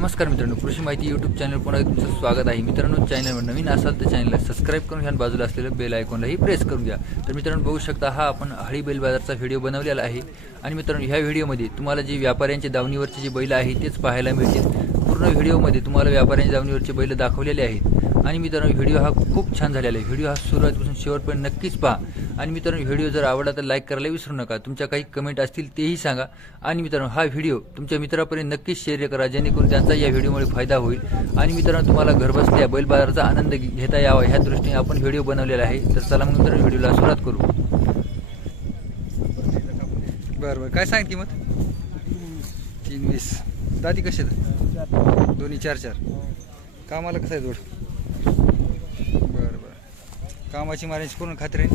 नमस्कार मित्रांनो कृषी माहिती यूट्यूब चॅनल पुन्हा तुमचं स्वागत आहे. मित्रांनो चॅनलवर नवीन असाल तर चॅनलला सबस्क्राईब करून घ्या बाजूला असलेलं बेल आयकॉनलाही प्रेस करून घ्या. तर मित्रांनो बघू शकता हा आपण हळी बैल बाजारचा व्हिडिओ बनवलेला आहे. आणि मित्रांनो ह्या व्हिडिओमध्ये तुम्हाला जे व्यापाऱ्यांच्या दावणीवरचे जे बैल आहे तेच पाहायला मिळतील. पूर्ण व्हिडिओमध्ये तुम्हाला व्यापाऱ्यांच्या जावणीवरचे बैल दाखवलेले आहेत. आणि मित्रांनो व्हिडिओ हा खूप छान झालेला आहे. व्हिडिओ हा सुरुवातीपासून शेवटपर्यंत नक्कीच पहा. आणि मित्रांनो व्हिडिओ जर आवडला तर लाईक करायला विसरू नका. तुमच्या काही कमेंट असतील तेही सांगा. आणि मित्रांनो हा व्हिडिओ तुमच्या मित्रापर्यंत नक्कीच शेअर करा. जेणेकरून त्यांचा या व्हिडिओमुळे फायदा होईल. आणि मित्रांनो तुम्हाला घरबसल्या बैल बाजाराचा आनंद घेता यावा. ह्या दृष्टीने आपण व्हिडिओ बनवलेला आहे. तर चला मग मित्रांनो व्हिडिओला सुरुवात करू. बरं बरं. काय सांग किंमत तीन वीस. दादी कसे दोन्ही चार चार. कामाला कसं आहे जोड? बरं बरं. कामाची मारायची पूर्ण खात्री आहे?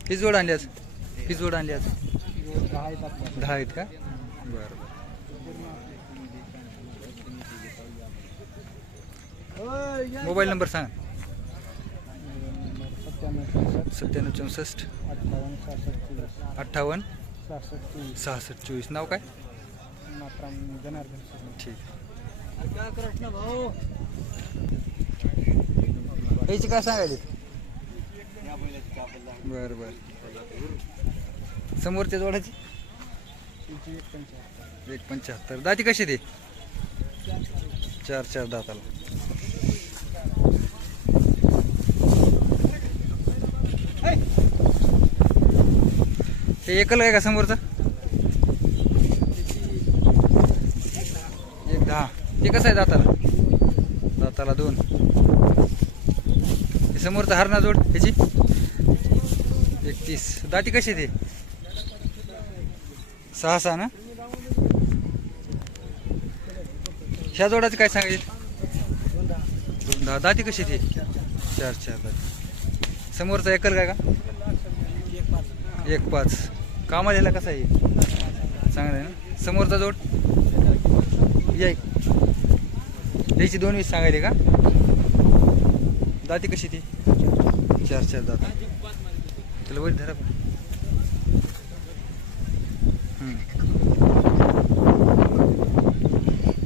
किती जोड आणली आज किती जोड आणली आज दहा आहेत का? बरं बरं. मोबाईल नंबर सांगा. सत्त्याण्णव चौसष्ट. अठ्ठावन्न. सहासष्ट चोवीस. नाव काय? ठीक. याची काय सांगायली बर बर. समोरच्या जोडाची एक पंच्याहत्तर. दाती कशी ते? चार चार दाताला. ते एकल आहे का समोरचं? एक दहा. ते कसं आहे दाताला? दाताला दोन. हे हरणा जोड ह्याची? एकतीस. दाती कशी ते? सहा सहा ना? ह्या जोडाचं काय सांगायचं दोन दहा. दाती कशी ते? चार चार दाती. समोरचा एकल काय का? एक पाच. कामा याला कसा आहे? चांगला आहे ना? समोरचा जोड? या. याची दोन वीस सांगायले का? दाती कशी ती? चार चार दात. त्याला वैध धरा पण.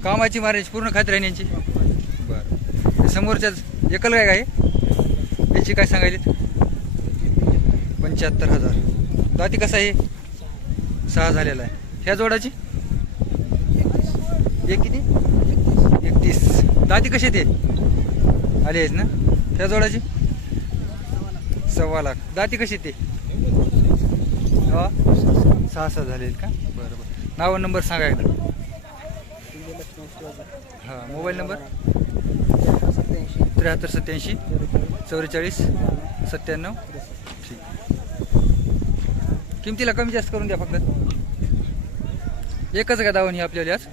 कामाची मारायची पूर्ण खात्री आहे ना यांची? बरं. समोरच्याच एकल काय काय याची काय सांगायली पंच्याहत्तर हजार. दाती कसा आहे? सहा झालेला आहे. ह्या जोडाची? एक किती? एकतीस. दाती कशी ते? आली आहेत ना? त्या जोडाची? सव्वा लाख. दाती कशी ते? हा? सहा सहा झाले का? बरं बरं. नाव नंबर सांगा एकदा. हां मोबाईल नंबर? त्र्याहत्तर सत्याऐंशी चौवेचाळीस सत्त्याण्णव किमतीला कमी जास्त करून द्या फक्त. एकच का दावणी आपल्याला आज.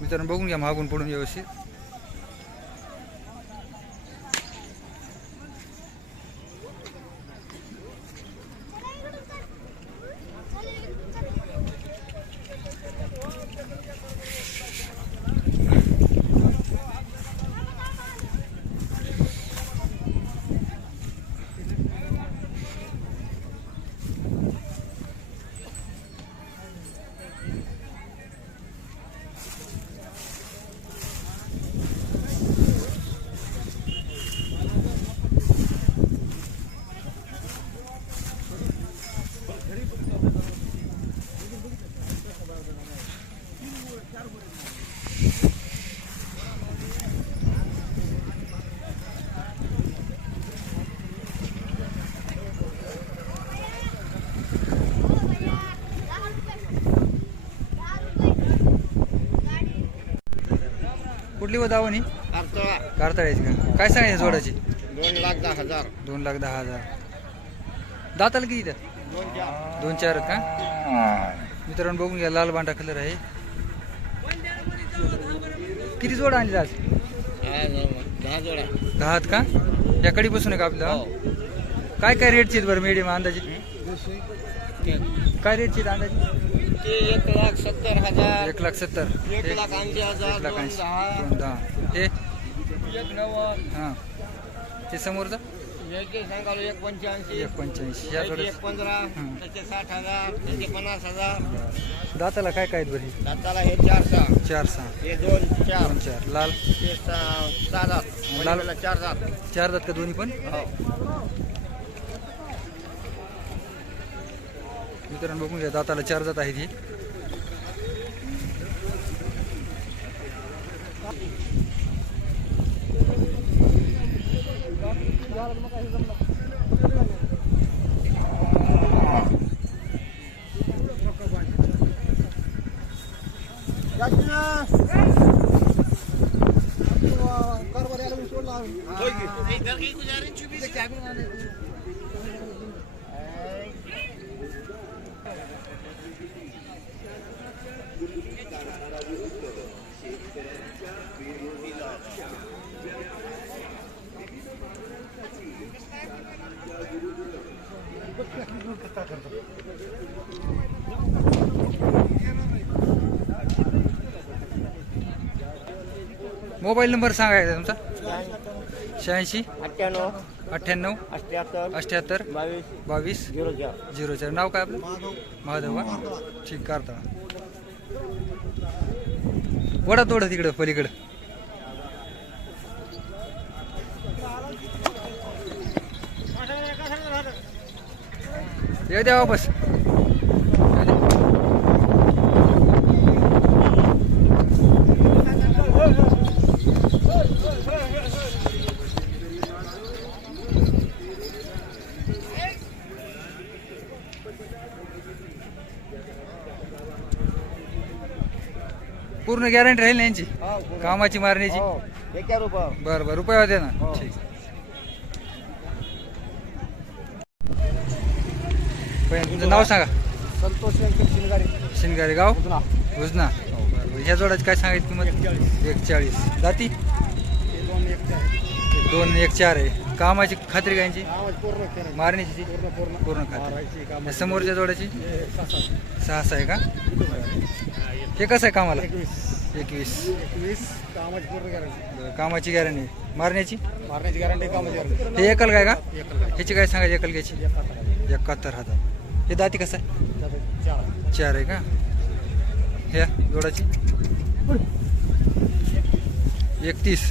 मित्रांनो बघून घ्या मागून पडून व्यवस्थित. कुठली व दावणी? अडथळा कारताळ्याची का? काय सांगायची जोडाची? दोन लाख दहा हजार. दोन लाख दहा हजार. दाताला किती त्या दोन चार. दोन चार आहेत का? मित्रांनो बघून घ्या लाल बांडा कलर आहे. किती जोड आणली आज? दहा जोड्या दहा आहेत का? या कडी बसून आहे का आपल्याला हो. काय काय रेटची बरं मीडियम अंदाजे? काय रेटची अंदाजे ते एक लाख सत्तर हजार. एक लाख सत्तर. एक लाख ऐंशी हजार एक लाख दोन ऐंशी. दहा. दोन दहा. हे? एक नव्वद. हां. ते समोरचं? याचे सांगालो एक पंच्याऐंशी. एक पंच्याऐंशी. या एक पंधरा. हं. त्याचे साठ हजार. त्याचे पन्नास हजार. दाताला काय काय आहेत बरी दाताला हे चार सहा. चार सहा. हे दोन चार. दोन चार. लाल? ते सहा सहा दात. लाल- पहिल्याला चार दात. चार दात का दोन्ही पण? हो. मित्रांनो बघून घ्या दाताला चार दात आहेत ही मोबाईल नंबर सांगायचा तुमचा? शहाऐंशी. अठ्ठ्याण्णव. अठ्ठ्याण्णव. अठ्ठ्याहत्तर. अठ्ठ्याहत्तर. बावीस. बावीस. झिरो चार. झिरो चार. नाव काय आपलं? महादेव का? ठीक करता वडा तोडा तिकडं पलीकडं. येऊ द्या वापस. पूर्ण गॅरंटी राहील ना यांची? कामाची मारण्याची बरं बरं. रुपये होते ना. हो. ठीक. तुमचं नाव सांगा. संतोष शिंगारे शिनगारे गाव? उजना. बरं ह्या जोडाची काय सांगायची किंमत? एकचाळीस. एक चाळीस जाती दोन एक दोन एक चार आहे. कामाची खात्री काय. मारण्याची? पूर्ण खात्री. समोरच्या जोडाची सात-सात. सहा सहा आहे का? हे कसं आहे कामाला? एकवीस. एकवीस. कामाची पूर्ण गॅरंटी कामाची गॅरंटी मारण्याची? मारण्याची गॅरंटी कामाची गॅरंटी हे एकल काय का? ह्याची काय सांगायची एकल घ्यायची? एकाहत्तर हजार. हे दाती कसं आहे चार चार आहे का? ह्या जोडाची? एकतीस.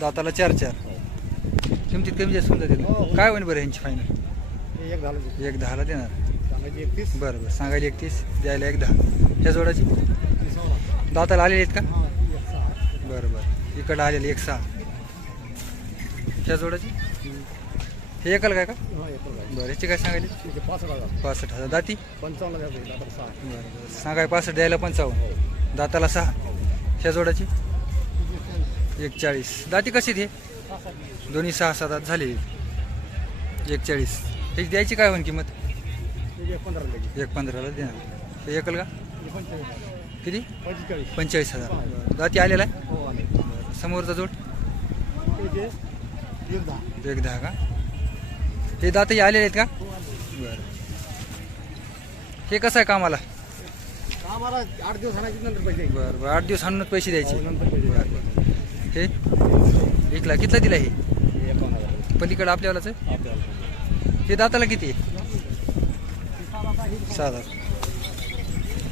दाताला चार चार. किमतीत कमी जास्त होऊन जातील. हो. काय होईल बरं ह्यांची फायनल एक एक दहाला देणार. एकतीस बरं बरं. सांगायला एकतीस द्यायला एक दहा. ह्या जोडाची? दाताला आलेली आहेत का? बरं बरं. इकडं आलेले एक सहा. ह्या जोडाची? हे एकल काय का? हा. बरं ह्याची काय आहे, पासष्ट हजार. दाती? पंचावन्न. बरं बरं. सांगाय पासष्ट द्यायला पंचावन्न. दाताला सहा. ह्या जोडाची एक चाळीस दाती कशी सात. दोन्ही सहा सात आठ झाले. एक चाळीस ह्याची द्यायची काय होईल किंमत? हे एक पंधराला देणार. हे एकल का? हे. किती? पंचेचाळीस. हजार. दाती आलेला आहे? हो. समोरचा जोड? हे. एक दहा का? हे दातही आलेले आहेत का? हो. बरं. हे कसं आहे कामाला? आम्हाला आठ दिवस आणायचे नंतर पैसे द्यायचे. बरं बरं. आठ दिवस आणूनच पैसे द्यायचे. हो, नंतर पैसे बरं द्यायचे. हे? एकला कितला दिला हे. पलीकडं आपल्यालाच आहे. हे दाताला किती आहे? दात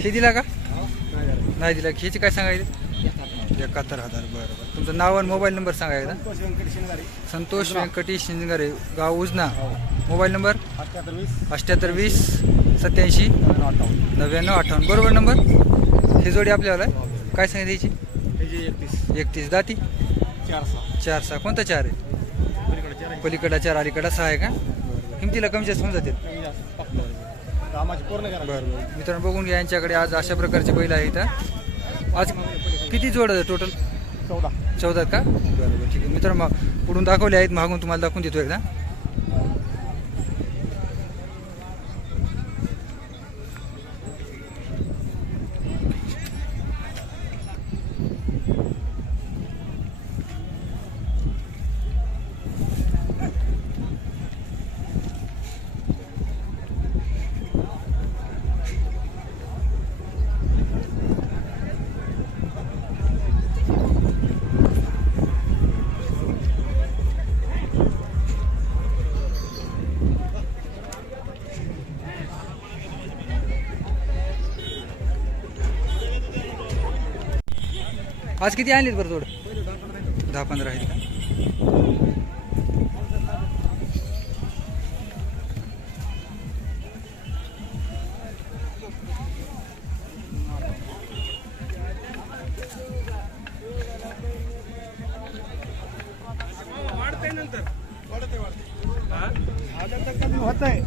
हे दिला का? हो. नाही दिला. ह्याची काय सांगायचे? एकाहत्तर हजार बरं बरं. तुमचं नाव आणि मोबाईल नंबर सांगायचा संतोष व्यंकट शिंगारे. संतोष उजना. व्यंकटेश शिंदगरे गाव उजना. हो. Mobile number? अठ्ठ्याहत्तर वीस. अठ्ठ्याहत्तर वीस सत्याऐंशी नव्याण्णव अठ्ठावन्न. नव्याण्णव अठ्ठावन्न. बरोबर नंबर? ही जोडी आपल्याला आहे. काय सांगितली हे जे एकतीस. एकतीस. दाती? चार सहा. चार सहा. कोणता चार आहे? पलीकडे चार आहे. पलीकडा चार अलीकडा सहा आहे का? किमतीला कमी जास्त होऊन जातील? कमी जास्त. फक्त. कामाची पूर्ण करा बरं बरं. मित्रांनो बघून घ्या यांच्याकडे आज अशा प्रकारचे बैल आहे इथं आज किती जोड टोटल चौदा. चौदा का? बरं बरं ठीक आहे. मित्रांनो मग पुढून दाखवले आहेत मागून तुम्हाला दाखवून देतो एकदा. आज किती आणलीत बरं थोडं दहा पंधरा आहेत का? कमी होत आहे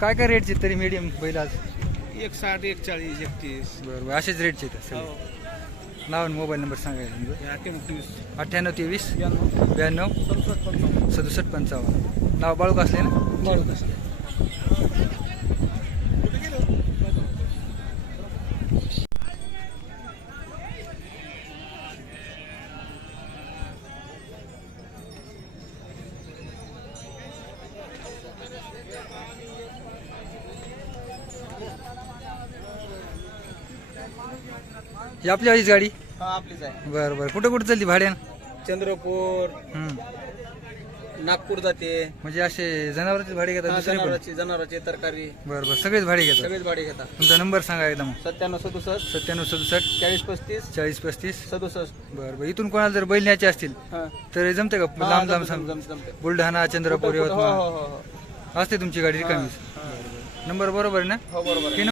काय काय रेटचे तरी मीडियम बैल आज? एक साठ एक चाळीस एकतीस. बरं बरं. असेच रेटचे आहेत सगळे. नाव आणि मोबाईल नंबर सांगायला तुमचं. अठ्ठ्याण्णव तेवीस? ब्याण्णव. ब्याण्णव? सदुसष्ट पंचावन्न. नाव बाळूक असले ना? ही आपली आधीच गाडी? हा आपलीच आहे. बरं बरं. कुठं कुठं चालली? भाड्यानं? चंद्रपूर. हम्म. नागपूर जाते. म्हणजे असे जनावरांचे भाडे घेतात हा, दुसरे पण जनावरांची जनावरांची तरकारी. बरं बरं. सगळेच भाडे घेतात? सगळेच भाडी घेतात. तुमचा नंबर सांगा एकदम सत्त्याण्णव सदुसष्ट. सत्त्याण्णव सदुसष्ट. चाळीस पस्तीस. चाळीस पस्तीस. सदुसष्ट. बरं बरं. इथून कोणाला जर बैल न्यायचे असतील हा. तर जमते का? हा, लांब लांब जमतं, सांग. जमतं, जमतं. बुलढाणा चंद्रपूर हो हो यवतमाळ. हो हो असते तुमची गाडी रिकामीच. हा. नंबर बरोबर आहे ना? हो बरोबर आहे.